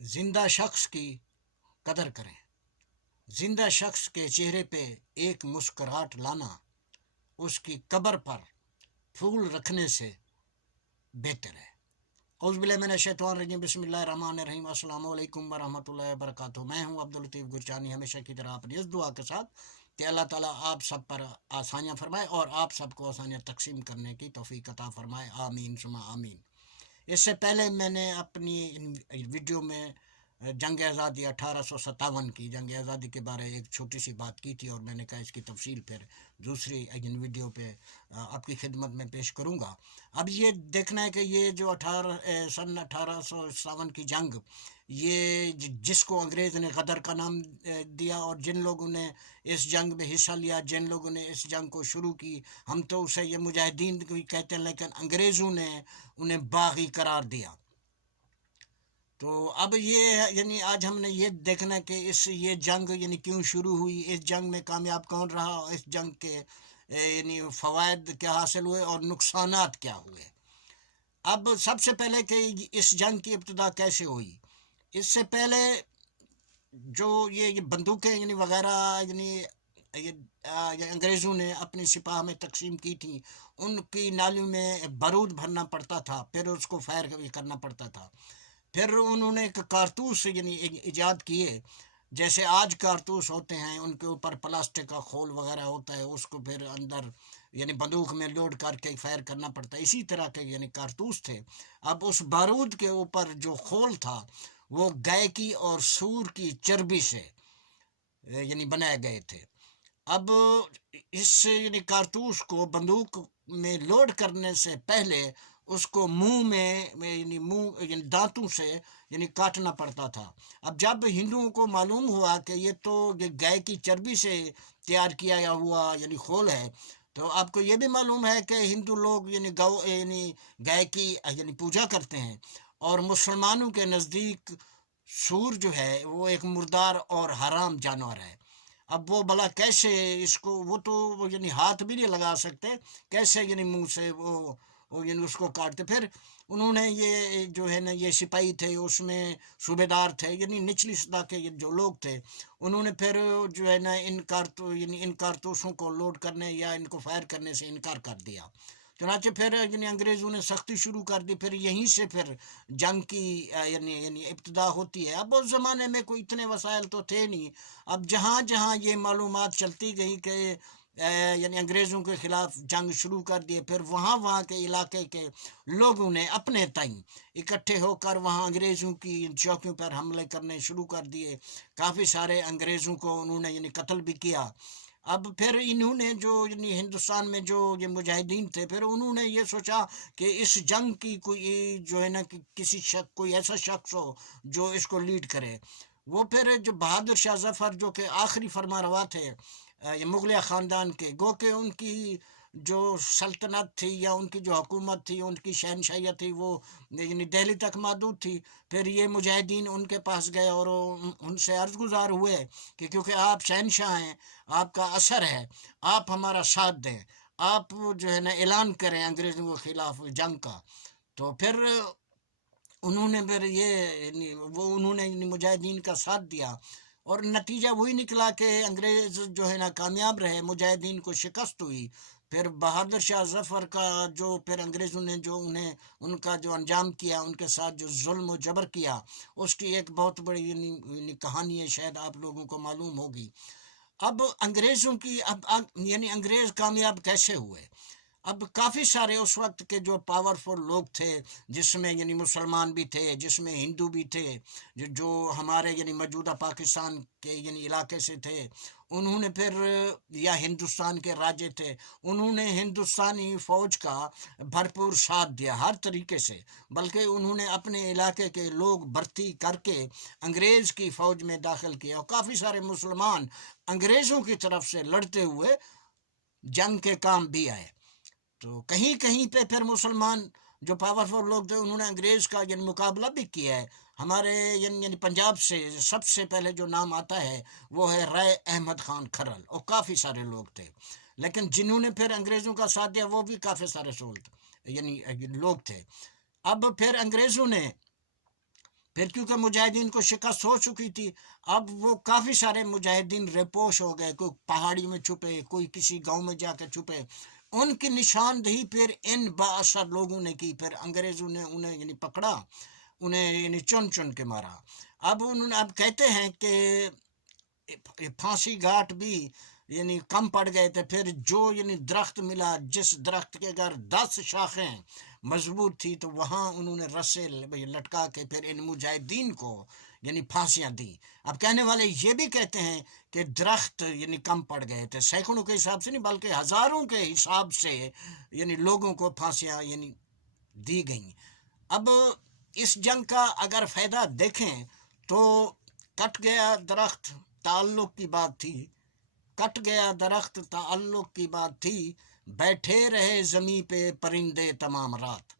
زندہ شخص کی قدر کریں. زندہ شخص کے چہرے پہ ایک مسکراہٹ لانا اس کی قبر پر پھول رکھنے سے بہتر ہے. اعوذ باللہ من الشیطان الرجیم، بسم اللہ الرحمن الرحیم. السلام علیکم ورحمۃ اللہ وبرکاتہ. میں ہوں عبداللطیف گرچانی، ہمیشہ کی طرح اپنی اس دعا کے ساتھ کہ اللہ تعالیٰ آپ سب پر آسانیاں فرمائے اور آپ سب کو آسانیاں تقسیم کرنے کی توفیق عطا فرمائے. آمین ثم آمین. اس سے پہلے میں نے اپنی ویڈیو میں جنگ آزادی 1857 کی جنگ آزادی کے بارے ایک چھوٹی سی بات کی تھی، اور میں نے کہا اس کی تفصیل پھر دوسری ویڈیو پہ آپ کی خدمت میں پیش کروں گا. اب یہ دیکھنا ہے کہ یہ جو سن 1857 کی جنگ، یہ جس کو انگریز نے غدر کا نام دیا، اور جن لوگوں نے اس جنگ میں حصہ لیا، جن لوگوں نے اس جنگ کو شروع کی، ہم تو اسے یہ مجاہدین کو ہی کہتے ہیں، لیکن انگریزوں نے انہیں باغی قرار دیا. تو اب یہ آج ہم نے یہ دیکھنا ہے کہ یہ جنگ کیوں شروع ہوئی، اس جنگ میں کامیاب کون رہا، اس جنگ کے فوائد کیا حاصل ہوئے اور نقصانات کیا ہوئے. اب سب سے پہلے کہ اس جنگ کی ابتدا کیسے ہوئی. اس سے پہلے جو یہ بندوقیں وغیرہ انگریزوں نے اپنی سپاہ میں تقسیم کی تھیں، ان کی نالیوں میں بارود بھرنا پڑتا تھا، پھر اس کو فائر کرنا پڑتا تھا. پھر انہوں نے ایک کارتوس ایجاد کیے، جیسے آج کارتوس ہوتے ہیں، ان کے اوپر پلاسٹک کا خول وغیرہ ہوتا ہے، اس کو پھر اندر بندوق میں لوڈ کر کے فائر کرنا پڑتا ہے. اسی طرح کے کارتوس تھے. اب اس بارود کے اوپر جو خول تھا وہ گائے کی اور سور کی چربی سے بنائے گئے تھے. اب اس کارتوس کو بندوق میں لوڈ کرنے سے پہلے اس کو منہ میں دانتوں سے کاٹنا پڑتا تھا. اب جب ہندوؤں کو معلوم ہوا کہ یہ تو گائے کی چربی سے تیار کیا ہوا خول ہے، تو آپ کو یہ بھی معلوم ہے کہ ہندو لوگ گائے کی پوجا کرتے ہیں، اور مسلمانوں کے نزدیک سور جو ہے وہ ایک مردار اور حرام جانور ہے. اب وہ بھلا کیسے اس کو، وہ تو ہاتھ بھی نہیں لگا سکتے، کیسے منہ سے وہ اس کو کاٹتے. پھر انہوں نے یہ جو ہے نا، یہ سپاہی تھے، اس میں صوبے دار تھے، نچلی سطح کے جو لوگ تھے، انہوں نے پھر جو ہے نا ان کارتوسوں کو لوڈ کرنے یا ان کو فائر کرنے سے انکار کر دیا. چنانچہ پھر انگریزوں نے سختی شروع کر دی. پھر یہیں سے پھر جنگ کی ابتدا ہوتی ہے. اب اس زمانے میں کوئی اتنے وسائل تو تھے نہیں. اب جہاں جہاں یہ معلومات چلتی گئی کہ انگریزوں کے خلاف جنگ شروع کر دیے، پھر وہاں کے علاقے کے لوگوں نے اپنے تئیں اکٹھے ہو کر وہاں انگریزوں کی چوکیوں پر حملے کرنے شروع کر دیے. کافی سارے انگریزوں کو انہوں نے قتل بھی کیا. اب پھر انہوں نے جو ہندوستان میں جو یہ مجاہدین تھے، پھر انہوں نے یہ سوچا کہ اس جنگ کی کوئی جو ہے نا کوئی ایسا شخص ہو جو اس کو لیڈ کرے. وہ پھر جو بہادر شاہ ظفر، جو کہ آخری فرما روا تھے یہ مغلیہ خاندان کے، گو کہ ان کی جو سلطنت تھی یا ان کی جو حکومت تھی، ان کی شہنشاہیت تھی، وہ دہلی تک محدود تھی. پھر یہ مجاہدین ان کے پاس گئے اور ان سے عرض گزار ہوئے کہ کیونکہ آپ شہنشاہ ہیں، آپ کا اثر ہے، آپ ہمارا ساتھ دیں، آپ جو ہے نا اعلان کریں انگریزوں کے خلاف جنگ کا. تو پھر انہوں نے مجاہدین کا ساتھ دیا، اور نتیجہ وہی نکلا کہ انگریز جو ہے نا کامیاب رہے، مجاہدین کو شکست ہوئی. پھر بہادر شاہ ظفر کا جو پھر انگریزوں نے جو ان کا جو انجام کیا، ان کے ساتھ جو ظلم و جبر کیا، اس کی ایک بہت بڑی کہانی ہے، شاید آپ لوگوں کو معلوم ہوگی. اب انگریزوں کی انگریز کامیاب کیسے ہوئے. اب کافی سارے اس وقت کے جو پاورفل لوگ تھے، جس میں مسلمان بھی تھے، جس میں ہندو بھی تھے، جو ہمارے موجودہ پاکستان کے علاقے سے تھے، انہوں نے پھر یا ہندوستان کے راجے تھے، انہوں نے ہندوستانی فوج کا بھرپور ساتھ دیا ہر طریقے سے. بلکہ انہوں نے اپنے علاقے کے لوگ بھرتی کر کے انگریز کی فوج میں داخل کیا، اور کافی سارے مسلمان انگریزوں کی طرف سے لڑتے ہوئے جنگ کے کام بھی آئے. تو کہیں کہیں پہ پھر مسلمان جو پاورفل لوگ تھے، انہوں نے انگریز کا مقابلہ بھی کیا ہے. ہمارے پنجاب سے سب سے پہلے جو نام آتا ہے وہ ہے رائے احمد خان کھرل، اور کافی سارے لوگ تھے. لیکن جنہوں نے پھر انگریزوں کا ساتھ دیا وہ بھی کافی سارے لوگ تھے. اب پھر انگریزوں نے پھر کیونکہ مجاہدین کو شکست ہو چکی تھی، اب وہ کافی سارے مجاہدین رپوش ہو گئے، کوئی پہاڑی میں چھپے، کوئی کسی گاؤں میں جا کے چھپے، ان کی نشاندہی پھر ان با اثر لوگوں نے کی، پھر انگریزوں نے انہیں یعنی پکڑا، انہیں یعنی چن چن کے مارا۔ اب انہوں نے اب کہتے ہیں کہ پھانسی گھاٹ بھی یعنی کم پڑ گئے تھے، پھر جو یعنی درخت ملا، جس درخت کے اگر 10 شاخیں مضبوط تھی تو وہاں انہوں نے رسے لٹکا کے پھر ان مجاہدین کو یعنی پھانسیاں دی۔ اب کہنے والے یہ بھی کہتے ہیں کہ درخت یعنی کم پڑ گئے تھے، سینکڑوں کے حساب سے نہیں بلکہ ہزاروں کے حساب سے یعنی لوگوں کو پھانسیاں یعنی دی گئیں۔ اب اس جنگ کا اگر فائدہ دیکھیں تو کٹ گیا درخت، تعلق کی بات تھی، کٹ گیا درخت تعلق کی بات تھی، بیٹھے رہے زمیں پہ پرندے تمام رات۔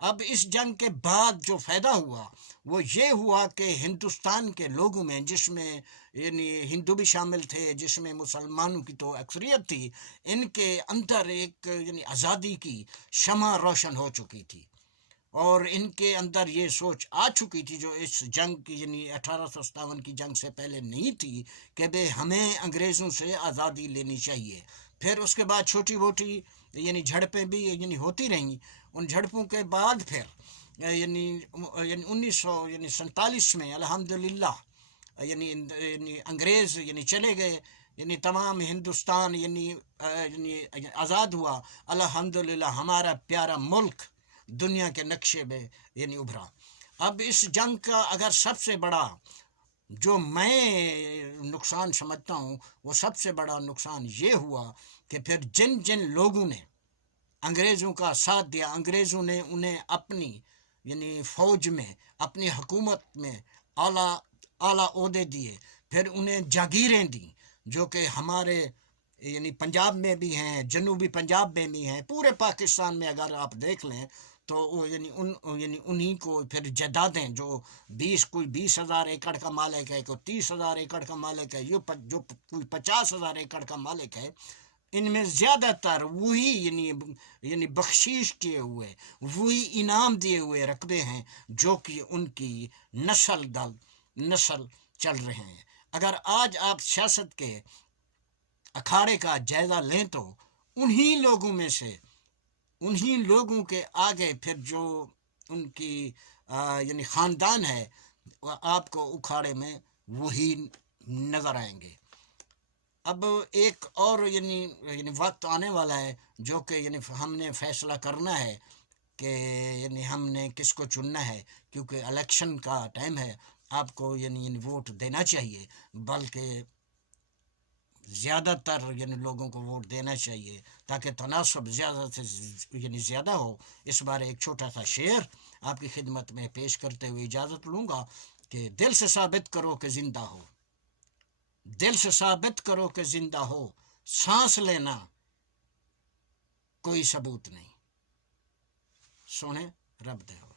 اب اس جنگ کے بعد جو فائدہ ہوا وہ یہ ہوا کہ ہندوستان کے لوگوں میں، جس میں یعنی ہندو بھی شامل تھے، جس میں مسلمانوں کی تو اکثریت تھی، ان کے اندر ایک یعنی آزادی کی شمع روشن ہو چکی تھی، اور ان کے اندر یہ سوچ آ چکی تھی جو اس جنگ کی یعنی 1857 کی جنگ سے پہلے نہیں تھی، کہ بے ہمیں انگریزوں سے آزادی لینی چاہیے۔ پھر اس کے بعد چھوٹی موٹی یعنی جھڑپیں بھی یعنی ہوتی رہیں، ان جھڑپوں کے بعد پھر یعنی 1947 میں الحمدللہ یعنی انگریز یعنی چلے گئے، یعنی تمام ہندوستان یعنی آزاد ہوا، الحمدللہ ہمارا پیارا ملک دنیا کے نقشے میں یعنی ابھرا۔ اب اس جنگ کا اگر سب سے بڑا جو میں نقصان سمجھتا ہوں، وہ سب سے بڑا نقصان یہ ہوا کہ پھر جن جن لوگوں نے انگریزوں کا ساتھ دیا، انگریزوں نے انہیں اپنی یعنی فوج میں، اپنی حکومت میں اعلیٰ عہدے دیے، پھر انہیں جاگیریں دیں، جو کہ ہمارے یعنی پنجاب میں بھی ہیں، جنوبی پنجاب میں بھی ہیں، پورے پاکستان میں اگر آپ دیکھ لیں تو یعنی انہی کو پھر جائیدادیں جو کوئی 20,000 ایکڑ کا مالک ہے، کوئی 30,000 ایکڑ کا مالک ہے، جو کوئی 50,000 ایکڑ کا مالک ہے، ان میں زیادہ تر وہی یعنی بخشش کیے ہوئے، وہی انعام دیے ہوئے رقبے ہیں جو کہ ان کی نسل چل رہے ہیں۔ اگر آج آپ سیاست کے اکھاڑے کا جائزہ لیں تو انہی لوگوں میں سے، انہی لوگوں کے آگے پھر جو ان کی یعنی خاندان ہے، آپ کو اکھاڑے میں وہی نظر آئیں گے۔ اب ایک اور یعنی وقت آنے والا ہے جو کہ یعنی ہم نے فیصلہ کرنا ہے کہ یعنی ہم نے کس کو چننا ہے، کیونکہ الیکشن کا ٹائم ہے، آپ کو یعنی ووٹ دینا چاہیے، بلکہ زیادہ تر یعنی لوگوں کو ووٹ دینا چاہیے تاکہ تناسب زیادہ سے یعنی زیادہ ہو۔ اس بار ایک چھوٹا سا شعر آپ کی خدمت میں پیش کرتے ہوئے اجازت لوں گا کہ دل سے ثابت کرو کہ زندہ ہو، دل سے ثابت کرو کہ زندہ ہو، سانس لینا کوئی ثبوت نہیں، سونے رب دے ہو۔